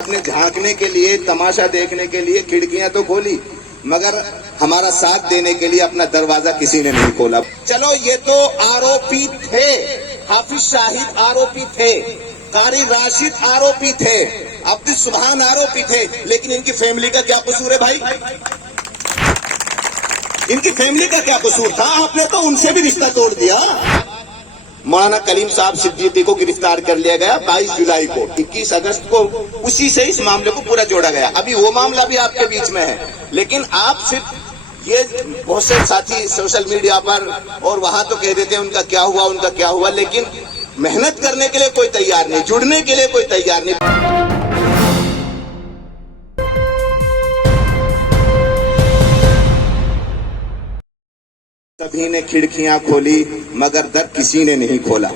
अपने झांकने के लिए, तमाशा देखने के लिए खिड़कियां तो खोली, मगर हमारा साथ देने के लिए अपना दरवाजा किसी ने नहीं खोला। चलो ये तो आरोपी थे, हाफिज शाहिद आरोपी थे, कारी राशिद आरोपी थे, अब्दुल सुभान आरोपी थे, लेकिन इनकी फैमिली का क्या कसूर है भाई? इनकी फैमिली का क्या कसूर था? आपने तो उनसे भी रिश्ता तोड़ दिया। मौलाना कलीम साहब सिद्दीकी को गिरफ्तार कर लिया गया 22 जुलाई को, 21 अगस्त को उसी से इस मामले को पूरा जोड़ा गया। अभी वो मामला भी आपके बीच में है, लेकिन आप सिर्फ ये बहुत से साथी सोशल मीडिया पर और वहां तो कह देते हैं उनका क्या हुआ, उनका क्या हुआ, लेकिन मेहनत करने के लिए कोई तैयार नहीं, जुड़ने के लिए कोई तैयार नहीं। सभी ने खिड़कियां खोली, मगर दर किसी ने नहीं खोला।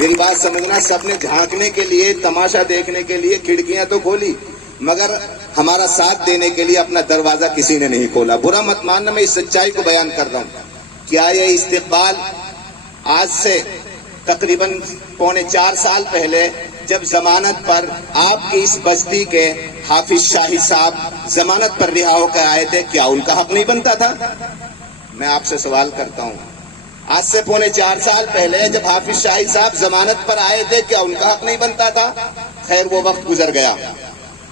मेरी बात समझना, सबने झांकने के लिए, तमाशा देखने के लिए खिड़कियां तो खोली, मगर हमारा साथ देने के लिए अपना दरवाजा किसी ने नहीं खोला। बुरा मत मानना, मैं इस सच्चाई को बयान कर रहा हूं। क्या ये इस्तिकबाल आज से तकरीबन 3.25 साल पहले जब जमानत पर आपकी इस बस्ती के हाफिज शाहिद साहब जमानत पर रिहा होकर आए थे, क्या उनका हक नहीं बनता था? मैं आपसे सवाल करता हूं, आज से 3.25 साल पहले जब हाफिज शाहिद साहब जमानत पर आए थे, क्या उनका हक नहीं बनता था? खैर वो वक्त गुजर गया।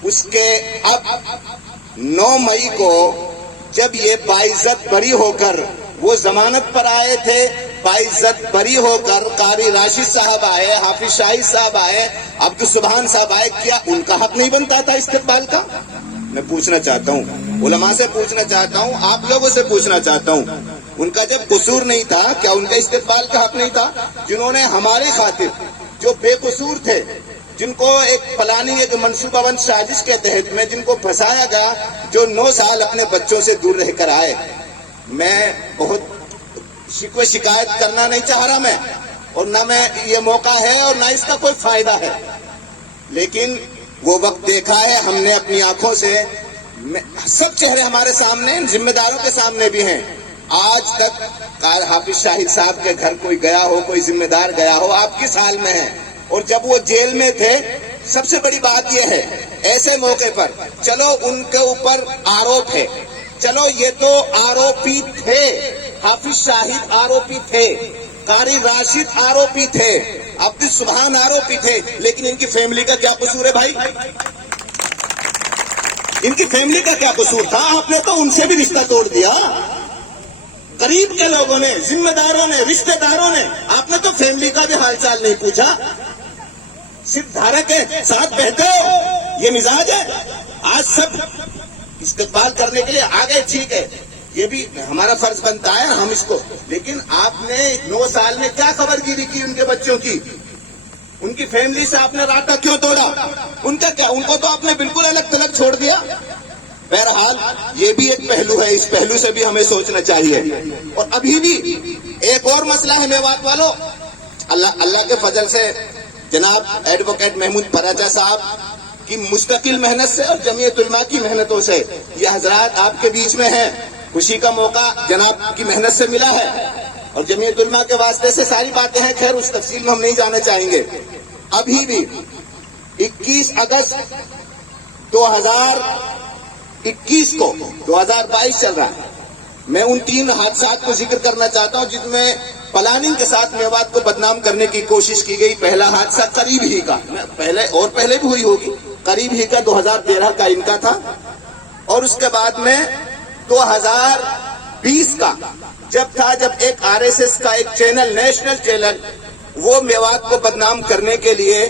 उसके अब 9 मई को जब ये बाइज्जत बरी होकर वो जमानत पर आए थे, बाइज्जत बरी होकर कारी राशिद साहब आए, हाफिज शाहिद साहब आए, अब्दुल सुभान साहब आए, क्या उनका हक नहीं बनता था इस्तिकबाल का? मैं पूछना चाहता हूँ, उलमा से पूछना चाहता हूँ, आप लोगों से पूछना चाहता हूँ, उनका जब कसूर नहीं था, क्या उनका इस्तिकबाल का हक नहीं था? जिन्होंने हमारे खातिर, जो बेकसूर थे, जिनको एक प्लानिंग, एक मंसूबाबंद साजिश के तहत में जिनको फंसाया गया, जो 9 साल अपने बच्चों से दूर रहकर आए। मैं बहुत शिकवे शिकायत करना नहीं चाह रहा मैं, और ना मैं ये मौका है और ना इसका कोई फायदा है, लेकिन वो वक्त देखा है हमने अपनी आंखों से। सब चेहरे हमारे सामने, जिम्मेदारों के सामने भी हैं। आज तक हाफिज शाहिद साहब के घर कोई गया हो, कोई जिम्मेदार गया हो, आप किस हाल में हैं? और जब वो जेल में थे, सबसे बड़ी बात यह है, ऐसे मौके पर चलो उनके ऊपर आरोप है, चलो ये तो आरोपी थे, हाफिज शाहिद आरोपी थे, कारी राशिद आरोपी थे, अब्दुल सुभान आरोपी थे, लेकिन इनकी फैमिली का क्या कसूर है भाई? इनकी फैमिली का क्या कसूर था? आपने तो उनसे भी रिश्ता तोड़ दिया। करीब के लोगों ने, जिम्मेदारों ने, रिश्तेदारों ने, आपने तो फैमिली का भी हालचाल नहीं पूछा। सिर्फ धारा के साथ बहते हो, ये मिजाज है। आज सब इस्तेमाल करने के लिए आ गए, ठीक है, ये भी हमारा फर्ज बनता है हम इसको, लेकिन आपने 9 साल में क्या खबरगिरी की उनके बच्चों की? उनकी फैमिली से आपने रास्ता क्यों तोड़ा? उनका क्या, उनको तो आपने बिल्कुल अलग थलग छोड़ दिया। बहरहाल ये भी एक पहलू है, इस पहलू से भी हमें सोचना चाहिए। और अभी भी एक और मसला है मेवात वालों, अल्लाह के फजल से जनाब एडवोकेट महमूद फराजा साहब की मुस्तकिल मेहनत से और जमीयत उलमा की मेहनतों से ये हजरात आपके बीच में हैं। खुशी का मौका जनाब की मेहनत से मिला है, और जमीयत उलमा के वास्ते से सारी बातें हैं, खैर उस तफसील में हम नहीं जाना चाहेंगे। अभी भी 21 अगस्त 2021 को 2022 चल रहा है, मैं उन 3 हादसात को जिक्र करना चाहता हूं जिसमें प्लानिंग के साथ मेवात को बदनाम करने की कोशिश की गई। पहला हादसा करीब ही का, पहले भी हुई होगी, करीब ही का 2013 का इनका था, और उसके बाद में 2020 का जब एक आरएसएस का एक चैनल, नेशनल चैनल, वो मेवात को बदनाम करने के लिए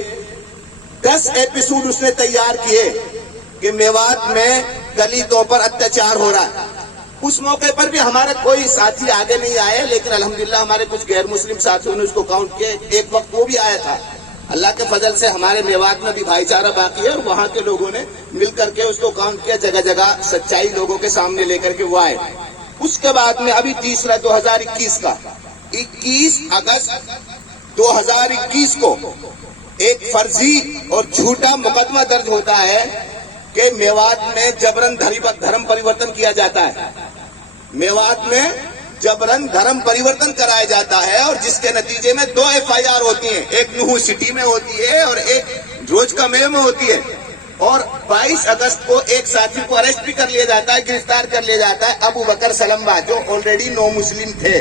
10 एपिसोड उसने तैयार किए कि मेवात में दलितों पर अत्याचार हो रहा है। उस मौके पर भी हमारे कोई साथी आगे नहीं आए, लेकिन अल्हम्दुलिल्लाह हमारे कुछ गैर मुस्लिम साथियों ने उसको काउंट किया। एक वक्त वो भी आया था। अल्लाह के फजल से हमारे मेवात में भी भाईचारा बाकी है, और वहां के लोगों ने मिल करके उसको काउंट किया, जगह जगह सच्चाई लोगों के सामने लेकर के वो आए। उसके बाद में अभी तीसरा 2021 का 21 अगस्त 2021 को एक फर्जी और झूठा मुकदमा दर्ज होता है कि मेवात में जबरन धर्म परिवर्तन किया जाता है। मेवात में जबरन धर्म परिवर्तन कराया जाता है, और जिसके नतीजे में 2 FIR होती हैं, एक नुहू सिटी में होती है और एक روز کا میمو ہوتی ہے. اور 22 اگست کو ایک ساتھی کو اریسٹ بھی کر لیا جاتا ہے, گرفتار کر لیا جاتا ہے, ابو بکر سلمبا, جو آلریڈی نو مسلم تھے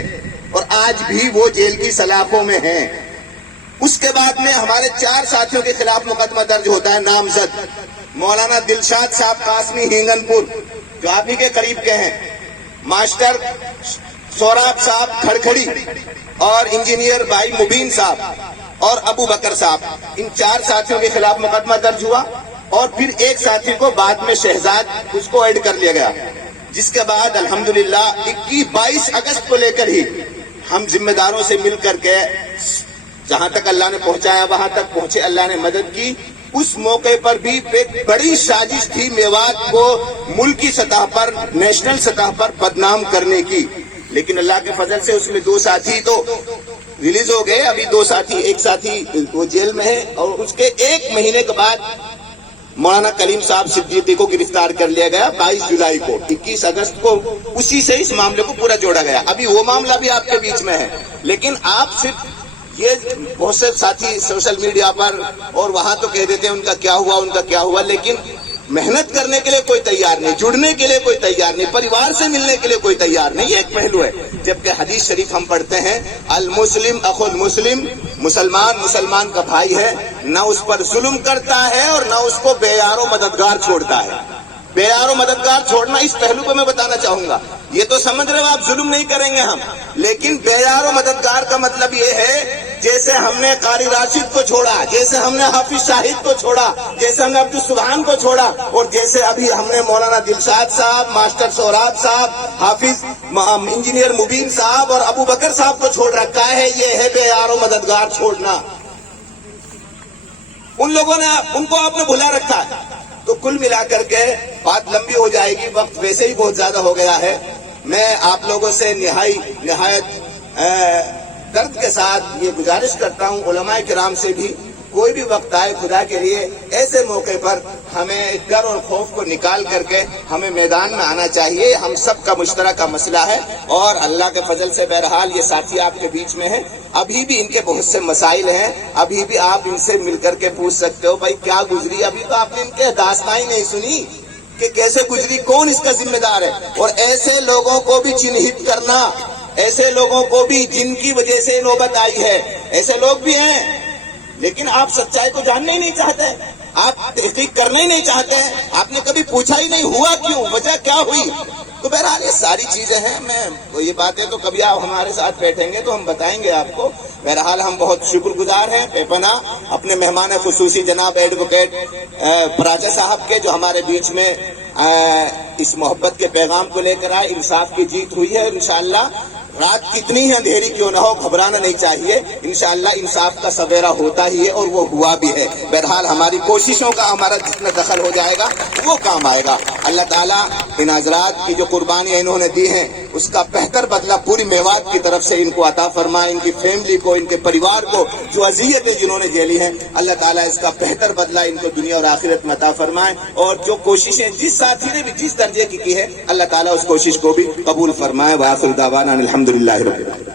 اور آج بھی وہ جیل کی سلاخوں میں ہیں. اس کے بعد میں ہمارے 4 ساتھیوں کے خلاف مقدمہ درج ہوتا ہے نامزد. مولانا دلشاد صاحب قاسمی ہینگن پور, جو آپ ہی کے قریب کے ہیں, ماسٹر سوراب صاحب کھڑکھڑی, اور انجینئر بھائی مبین صاحب اور ابو بکر صاحب, ان 4 ساتھیوں کے خلاف مقدمہ درج ہوا. اور پھر ایک ساتھی کو بعد میں شہزاد اس کو ایڈ کر لیا گیا, جس کے بعد الحمدللہ 22 اگست کو لے کر ہی ہم ذمہ داروں سے مل کر کے جہاں تک اللہ نے پہنچایا وہاں تک پہنچے, اللہ نے مدد کی. اس موقع پر بھی ایک بڑی سازش تھی میوات کو ملکی سطح پر, نیشنل سطح پر بدنام کرنے کی, لیکن اللہ کے فضل سے اس میں 2 ساتھی تو ریلیز ہو گئے. ابھی 2 ساتھی, ایک ساتھی وہ جیل میں ہے, اور اس کے 1 مہینے کے بعد مولانا کلیم صاحب صدیقی کو گرفتار کر لیا گیا 22 جولائی کو. 21 اگست کو اسی سے اس معاملے کو پورا جوڑا گیا. ابھی وہ معاملہ بھی آپ کے بیچ میں ہے, لیکن آپ صرف یہ بہت سے ساتھی سوشل میڈیا پر اور وہاں تو کہہ دیتے ہیں ان کا کیا ہوا, ان کا کیا ہوا, لیکن محنت کرنے کے لیے کوئی تیار نہیں, جڑنے کے لیے کوئی تیار نہیں, پریوار سے ملنے کے لیے کوئی تیار نہیں. یہ ایک پہلو ہے. جبکہ حدیث شریف ہم پڑھتے ہیں, المسلم اخو المسلم, مسلمان مسلمان کا بھائی ہے, نہ اس پر ظلم کرتا ہے اور نہ اس کو بے یار و مددگار چھوڑتا ہے. بے یار و مددگار چھوڑنا, اس پہلو کو میں بتانا چاہوں گا. یہ تو سمجھ رہے ہو آپ ظلم نہیں کریں گے ہم, لیکن بے یار و مددگار کا مطلب یہ ہے جیسے ہم نے قاری راشد کو چھوڑا, جیسے ہم نے حافظ شاہد کو چھوڑا, جیسے ہم نے عبدالسبحان کو چھوڑا, اور جیسے ابھی ہم نے مولانا دلشاد صاحب, ماسٹر سوراب صاحب, حافظ انجینئر مبین صاحب اور ابو بکر صاحب کو چھوڑ رکھا ہے. یہ ہے بے یار و مددگار چھوڑنا. ان لوگوں نے, ان کو آپ نے بھلا رکھا ہے. تو کل ملا کر کے بات لمبی ہو جائے گی, وقت ویسے ہی بہت زیادہ ہو گیا ہے. میں آپ لوگوں سے نہایت درد کے ساتھ یہ گزارش کرتا ہوں, علماء کرام سے بھی, کوئی بھی وقت آئے خدا کے لیے ایسے موقع پر ہمیں ڈر اور خوف کو نکال کر کے ہمیں میدان میں آنا چاہیے. ہم سب کا مشترکہ مسئلہ ہے, اور اللہ کے فضل سے بہرحال یہ ساتھی آپ کے بیچ میں ہیں. ابھی بھی ان کے بہت سے مسائل ہیں, ابھی بھی آپ ان سے مل کر کے پوچھ سکتے ہو بھائی کیا گزری. ابھی تو آپ نے ان کے داستان نہیں سنی کہ کیسے گزری, کون اس کا ذمہ دار ہے. اور ایسے لوگوں کو بھی چنہت کرنا, ایسے لوگوں کو بھی جن کی وجہ سے نوبت آئی ہے, ایسے لوگ بھی ہیں, لیکن آپ سچائی کو جاننا ہی نہیں چاہتے, آپ تحقیق کرنا ہی نہیں چاہتے ہیں. آپ نے کبھی پوچھا ہی نہیں ہوا کیوں, وجہ کیا ہوئی. تو بہرحال یہ ساری چیزیں ہیں. میں یہ باتیں تو کبھی آپ ہمارے ساتھ بیٹھیں گے تو ہم بتائیں گے آپ کو. بہرحال ہم بہت شکر گزار ہیں بے پناہ اپنے مہمان خصوصی جناب ایڈوکیٹ پراچا صاحب کے, جو ہمارے بیچ میں اس محبت کے پیغام کو لے کر آئے. انصاف کی جیت ہوئی ہے, انشاءاللہ رات کتنی ہی اندھیری کیوں نہ ہو گھبرانا نہیں چاہیے. انشاءاللہ انصاف کا سویرا ہوتا ہی ہے, اور وہ ہوا بھی ہے. بہرحال ہماری کوششوں کا ہمارا جتنا دخل ہو جائے گا وہ کام آئے گا. اللہ تعالیٰ ان حضرات کی جو قربانیاں انہوں نے دی ہیں اس کا بہتر بدلہ پوری میوات کی طرف سے ان کو عطا فرمائے. ان کی فیملی کو, ان کے پریوار کو جو اذیتیں جنہوں نے جھیلی ہیں, اللہ تعالیٰ اس کا بہتر بدلہ ان کو دنیا اور آخرت میں عطا فرمائے. اور جو کوششیں جس ساتھی نے بھی جس درجے کی ہے, اللہ تعالیٰ اس کوشش کو بھی قبول فرمائے. وآخر دعوانا الحمدللہ رب العالمین.